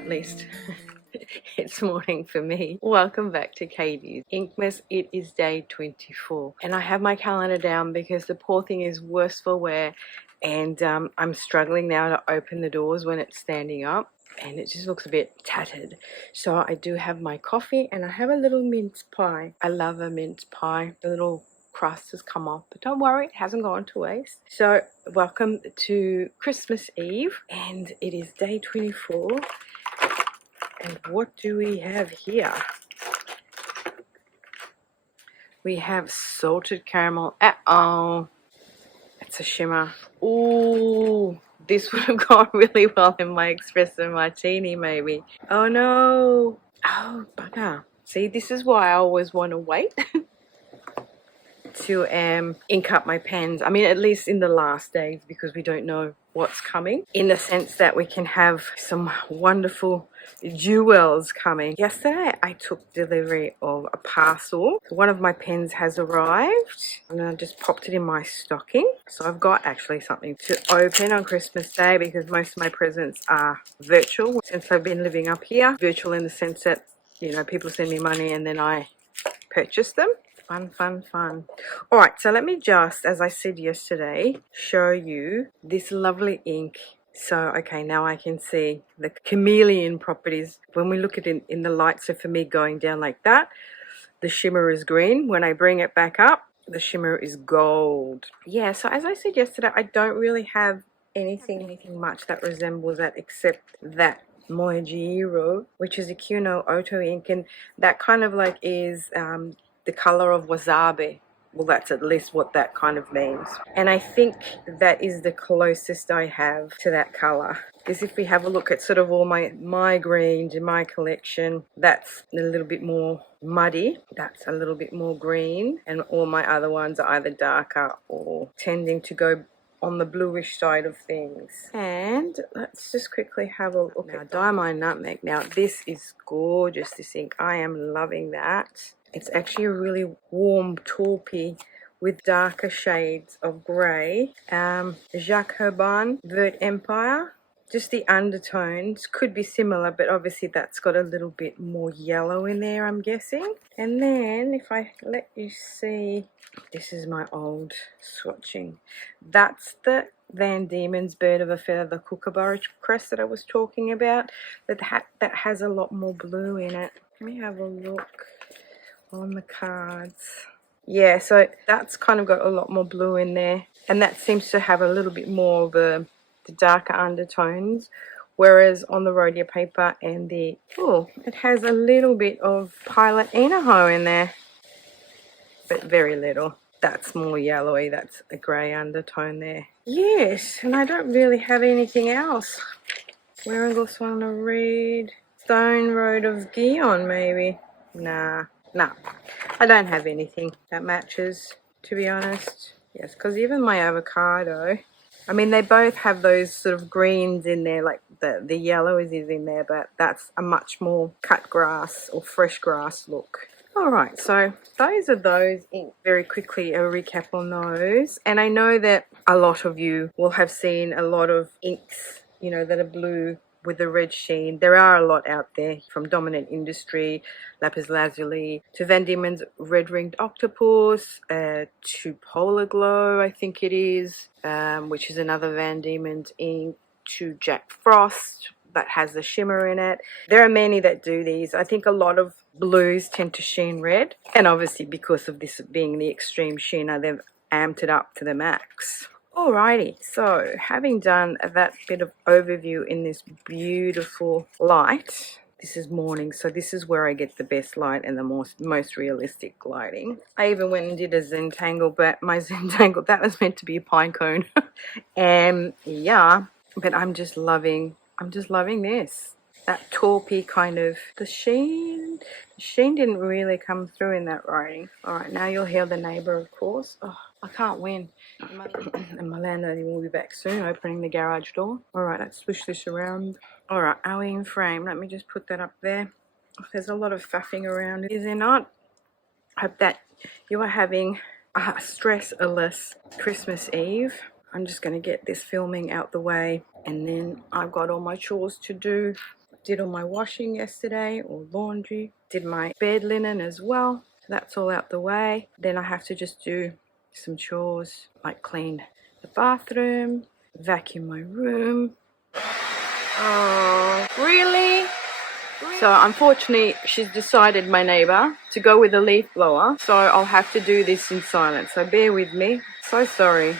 at least it's morning for me. Welcome back to Katie's Inkmas. It is day 24 and I have my calendar down because the poor thing is worse for wear, and I'm struggling now to open the doors when it's standing up and it just looks a bit tattered. So I do have my coffee and I have a little mince pie. I love a mince pie. The little crust has come off, but don't worry, it hasn't gone to waste. So welcome to Christmas Eve and it is day 24. And what do we have here? We have salted caramel. Oh, it's a shimmer. Ooh, this would have gone really well in my espresso martini maybe. Oh no. Oh, bugger. See, this is why I always want to wait to ink up my pens. I mean, at least in the last days, because we don't know what's coming, in the sense that we can have some wonderful jewels coming. Yesterday I took delivery of a parcel. One of my pens has arrived and I just popped it in my stocking. So I've got actually something to open on Christmas Day, because most of my presents are virtual since I've been living up here. Virtual in the sense that, you know, people send me money and then I purchase them. Fun. All right, so let me just, as I said yesterday, show you this lovely ink. So, okay, now I can see the chameleon properties when we look at it in the light. So for me, going down like that, the shimmer is green. When I bring it back up, the shimmer is gold. Yeah, so as I said yesterday, I don't really have anything much that resembles that, except that Moejiiro, which is a Kuno Auto ink, and that kind of like is the color of wasabi. Well, that's at least what that kind of means. And I think that is the closest I have to that color. Because if we have a look at sort of all my greens in my collection, that's a little bit more muddy. That's a little bit more green. And all my other ones are either darker or tending to go on the bluish side of things. And let's just quickly have a look at Diamond Nutmeg. Now, this is gorgeous, this ink. I am loving that. It's actually a really warm taupey with darker shades of grey. Jacques Herbin, Vert Empire. Just the undertones could be similar, but obviously that's got a little bit more yellow in there, I'm guessing. And then if I let you see, this is my old swatching. That's the Van Diemen's Bird of a Feather, the Kookaburra crest that I was talking about. That has a lot more blue in it. Let me have a look on the cards. Yeah, so that's kind of got a lot more blue in there, and that seems to have a little bit more of the darker undertones, whereas on the Rhodia paper and it has a little bit of Pilot Inaho in there, but very little. That's more yellowy. That's a grey undertone there. Yes, and I don't really have anything else. Where I just want to read Stone Road of Gion, maybe. Nah, I don't have anything that matches, to be honest. Yes, because even my avocado, I mean, they both have those sort of greens in there, like the yellow is in there, but that's a much more cut grass or fresh grass look. All right, so those are those inks. Very quickly, a recap on those. And I know that a lot of you will have seen a lot of inks, you know, that are blue with the red sheen. There are a lot out there, from Dominant Industry, Lapis Lazuli, to Van Diemen's Red Ringed Octopus, to Polar Glow, I think it is, which is another Van Diemen's ink, to Jack Frost, that has the shimmer in it. There are many that do these. I think a lot of blues tend to sheen red, and obviously because of this being the extreme sheener, they've amped it up to the max. Alrighty, so having done that bit of overview in this beautiful light, this is morning, so this is where I get the best light and the most realistic lighting. I even went and did a Zentangle, but my Zentangle, that was meant to be a pine cone. And yeah, but I'm just loving this. That taupey kind of, the sheen didn't really come through in that writing. Alright, now you'll hear the neighbour, of course. Oh, I can't win. And my landlady will be back soon, opening the garage door. Alright, let's switch this around. Alright, are we in frame? Let me just put that up there. There's a lot of faffing around, is there not? I hope that you are having a stress-less Christmas Eve. I'm just going to get this filming out the way, and then I've got all my chores to do Did all my washing yesterday, or laundry. Did my bed linen as well. So that's all out the way. Then I have to just do some chores, like clean the bathroom, vacuum my room. Oh, really? So unfortunately, she's decided, my neighbour, to go with a leaf blower. So I'll have to do this in silence. So bear with me. So sorry.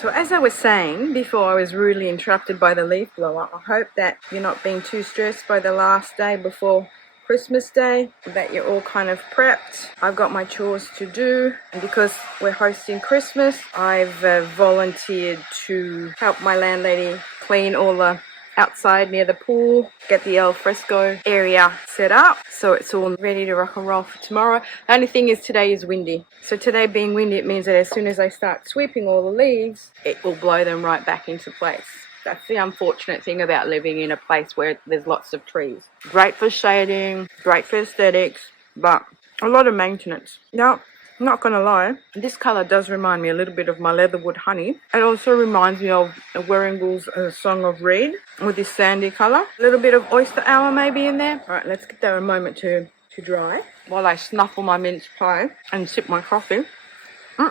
So as I was saying before I was rudely interrupted by the leaf blower, I hope that you're not being too stressed by the last day before Christmas Day, that you're all kind of prepped. I've got my chores to do, and because we're hosting Christmas, I've volunteered to help my landlady clean all the outside near the pool, get the al fresco area set up so it's all ready to rock and roll for tomorrow. The only thing is today is windy, so today being windy, it means that as soon as I start sweeping all the leaves, it will blow them right back into place. That's the unfortunate thing about living in a place where there's lots of trees. Great for shading, great for aesthetics, but a lot of maintenance. Now, I'm not gonna lie, this colour does remind me a little bit of my Leatherwood Honey. It also reminds me of Warringall's Song of Reed with this sandy colour. A little bit of oyster hour maybe in there. Alright, let's give that a moment to dry while I snuffle my mince pie and sip my coffee.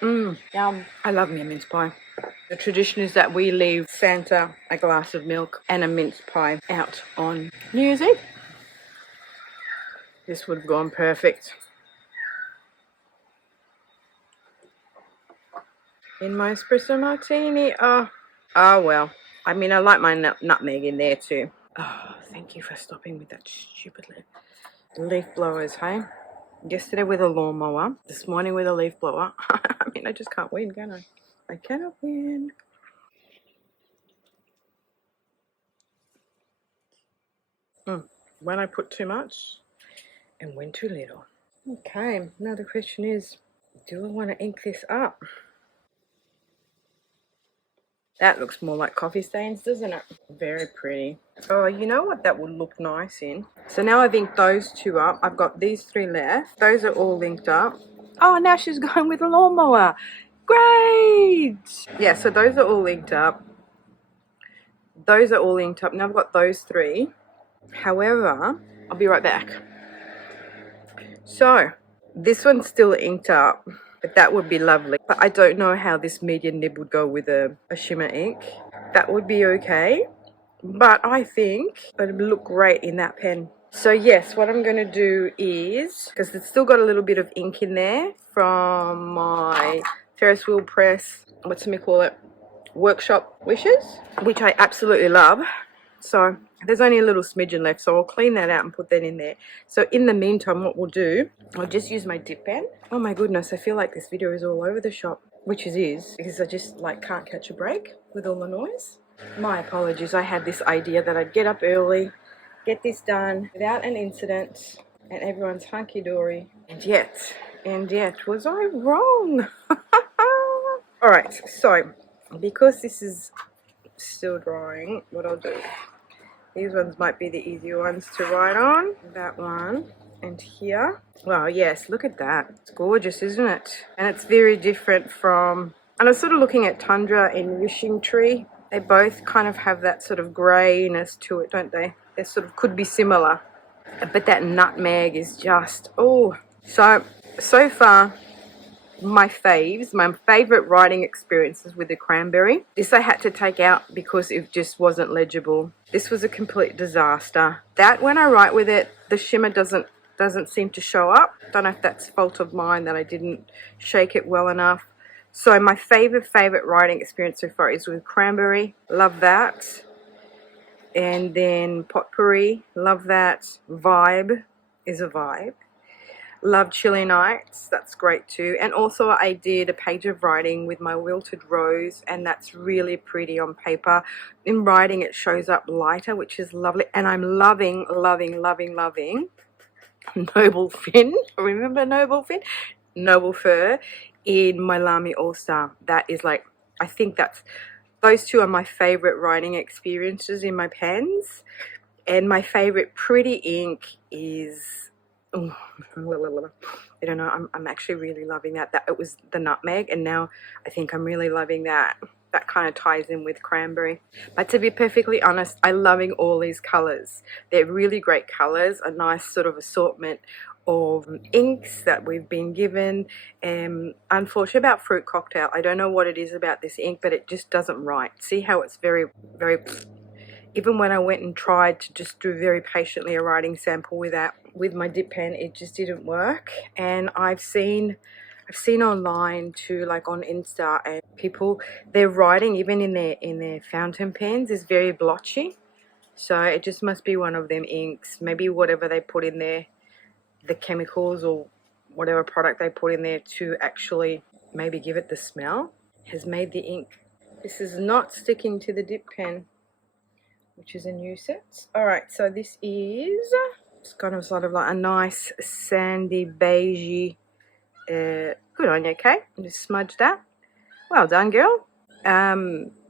Yum. I love me a mince pie. The tradition is that we leave Santa a glass of milk and a mince pie out on New Year's Eve. This would have gone perfect. In my espresso martini. Oh well. I mean, I like my nutmeg in there too. Oh, thank you for stopping with that stupid leaf blowers, hey? Yesterday with a lawnmower, this morning with a leaf blower. I mean, I just can't win, can I? I cannot win. When I put too much and when too little. Okay, now the question is, do I want to ink this up? That looks more like coffee stains, doesn't it? Very pretty. Oh, you know what that would look nice in? So now I've inked those two up. I've got these three left. Those are all inked up. Oh, now she's going with a lawnmower. Great! Yeah, so those are all inked up. Those are all inked up. Now I've got those three. However, I'll be right back. So, this one's still inked up. But that would be lovely. But I don't know how this medium nib would go with a shimmer ink. That would be okay. But I think it would look great in that pen. So yes, what I'm going to do is, because it's still got a little bit of ink in there from my Ferris wheel press, workshop wishes, which I absolutely love. So there's only a little smidgen left, so I'll clean that out and put that in there. So in the meantime, what we'll do, I'll just use my dip pen. Oh my goodness, I feel like this video is all over the shop, which it is, because I just like can't catch a break with all the noise. My apologies, I had this idea that I'd get up early, get this done without an incident, and everyone's hunky-dory. And yet, was I wrong? Alright, so, because this is still drying, what I'll do, these ones might be the easier ones to write on. That one and here. Wow, yes, look at that. It's gorgeous, isn't it? And it's very different from, and I was sort of looking at Tundra and Wishing Tree. They both kind of have that sort of greyness to it, don't they? They sort of could be similar. But that nutmeg is just, oh. So far, my favorite writing experiences with the cranberry. This I had to take out because it just wasn't legible. This was a complete disaster. That, when I write with it, the shimmer doesn't seem to show up. Don't know if that's fault of mine that I didn't shake it well enough. So my favorite writing experience so far is with cranberry. Love that. And then potpourri. Love that. Vibe is a vibe. Love Chilly Nights, that's great too. And also I did a page of writing with my Wilted Rose, and that's really pretty on paper. In writing it shows up lighter, which is lovely. And I'm loving Noble Fin. Remember Noble Fin? Noble Fur in my Lamy All Star. That is like, I think that's Those two are my favorite writing experiences in my pens. And my favorite pretty ink is, oh, I don't know, I'm actually really loving that. It was the nutmeg, and now I think I'm really loving that. That kind of ties in with cranberry. But to be perfectly honest, I'm loving all these colors. They're really great colors, a nice sort of assortment of inks that we've been given. Unfortunately about Fruit Cocktail, I don't know what it is about this ink, but it just doesn't write. See how it's very, very... Even when I went and tried to just do very patiently a writing sample with my dip pen, it just didn't work. And I've seen online too, like on Insta, and people, their writing even in their fountain pens is very blotchy. So it just must be one of them inks. Maybe whatever they put in there, the chemicals or whatever product they put in there to actually maybe give it the smell, has made the ink. This is not sticking to the dip pen, which is a nuisance. Alright, so this is, it's kind of sort of like a nice sandy beigey, good on you, Kate. Just smudge that. Well done, girl.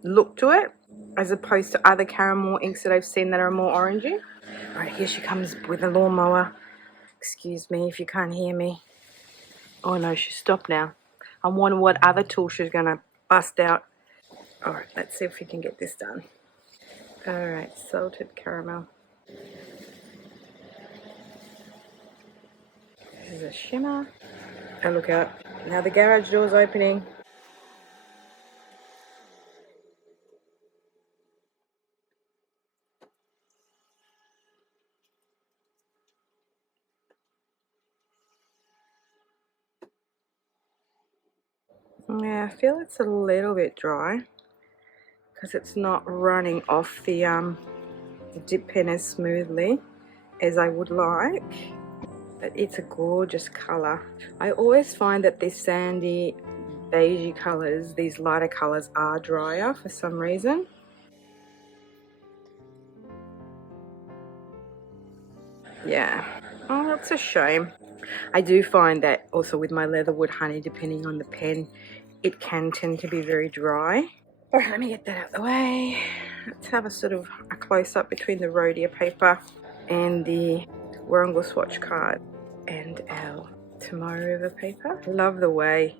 Look to it, as opposed to other caramel inks that I've seen that are more orangey. Alright, here she comes with a lawnmower. Excuse me if you can't hear me. Oh no, she stopped now. I'm wondering what other tool she's gonna bust out. Alright, let's see if we can get this done. Alright, salted caramel. This is a shimmer. Oh, look out. Now the garage door's opening. Yeah, I feel it's a little bit dry because it's not running off the dip pen as smoothly as I would like. But it's a gorgeous color. I always find that these sandy beigey colors, these lighter colors, are drier for some reason. Yeah. Oh, that's a shame. I do find that also with my Leatherwood Honey, depending on the pen, it can tend to be very dry. Alright, let me get that out of the way. Let's have a sort of a close-up between the Rhodia paper and the Warringal swatch card and our Tomorrow River paper. I love the way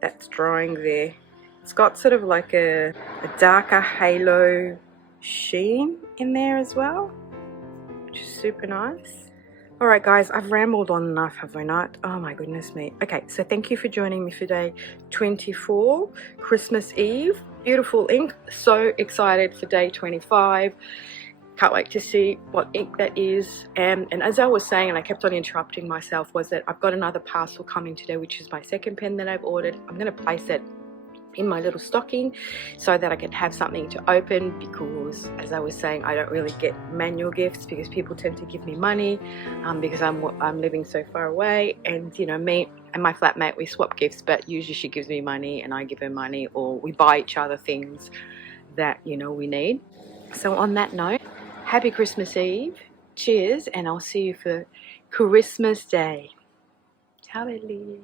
that's drying there. It's got sort of like a darker halo sheen in there as well, which is super nice. Alright guys, I've rambled on enough, have I not? Oh my goodness me. Okay, so thank you for joining me for day 24, Christmas Eve. Beautiful ink. So excited for day 25. Can't wait to see what ink that is. And as I was saying, and I kept on interrupting myself, was that I've got another parcel coming today, which is my second pen that I've ordered. I'm going to place it in my little stocking so that I can have something to open, because as I was saying, I don't really get manual gifts because people tend to give me money because I'm living so far away, and you know, me and my flatmate, we swap gifts, but usually she gives me money and I give her money, or we buy each other things that, you know, we need. So on that note, happy Christmas Eve, cheers, and I'll see you for Christmas Day. Ciao, Ellie.